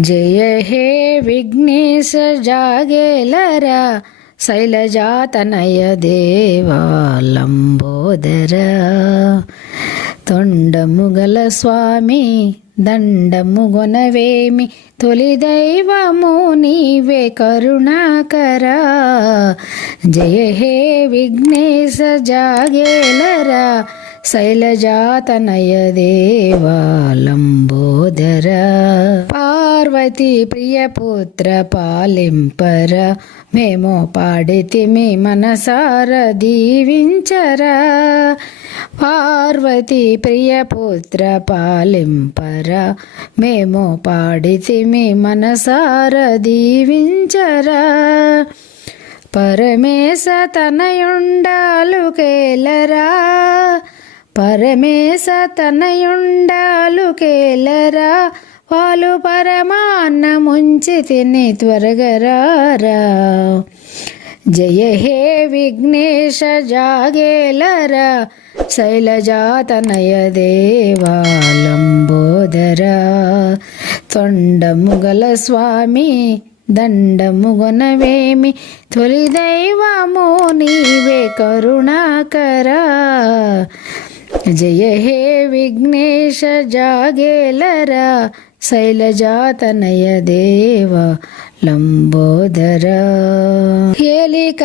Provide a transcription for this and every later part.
జయ హే విఘ్నేశ జాగేలరా శైలజాతనయ దేవాలంబోదర తొండముగల స్వామి దండముగొనవేమి తొలి దైవము నీవే కరుణాకర. జయ హే విఘ్నేశ జాగేలరా శైలజాతనయ దేవా లంబోదర పార్వతీ ప్రియపుత్ర పాలింపర. మేము పాడితిమి మనసార దీవించరా. ప్రియ ప్రియపుత్ర పాలింపర. మేము పాడితిమి మనసార దీవించరా. పరమేశ తనయుండాలు కేలరా. పరమేశ తనయుండాలు కేలరా. వాళ్ళు పరమాన్న ముంచి తిని త్వరగరారా. జయ హే విఘ్నేశ జాగేలరా శైలజాతనయ దేవాలంబోదరా తొండముగల స్వామి దండముగొనవేమి తొలి దైవము నీవే కరుణాకరా. జయ హే విఘ్నేశ జాగేలరా శైలజాతనయ దేవ లంబోదర. ఏలిక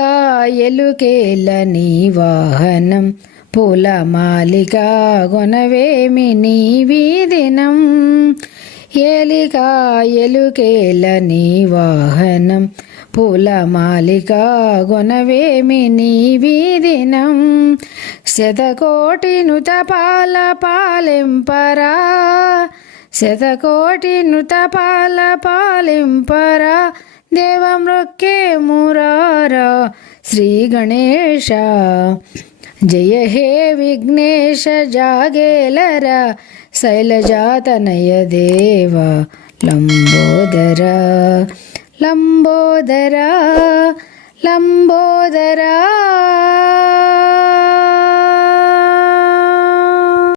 ఎలుకేల నీ వాహనం పూల మాలిక గొనవేమి నీ వీదినం ఏలిక ఎలుకేల నీ వాహనం పూల మాలిక గొనవేమి నీ వీదినం శతకోటి నుత పాలింపరా? శతకోటి నుత పాల పాలింపరా? దేవమృక్కే మురారా శ్రీ గణేశ. జయ హే విఘ్నేశ జాగేలర శైలజాతనయ దేవ లంబోదర. లంబోదరా లంబోదరా.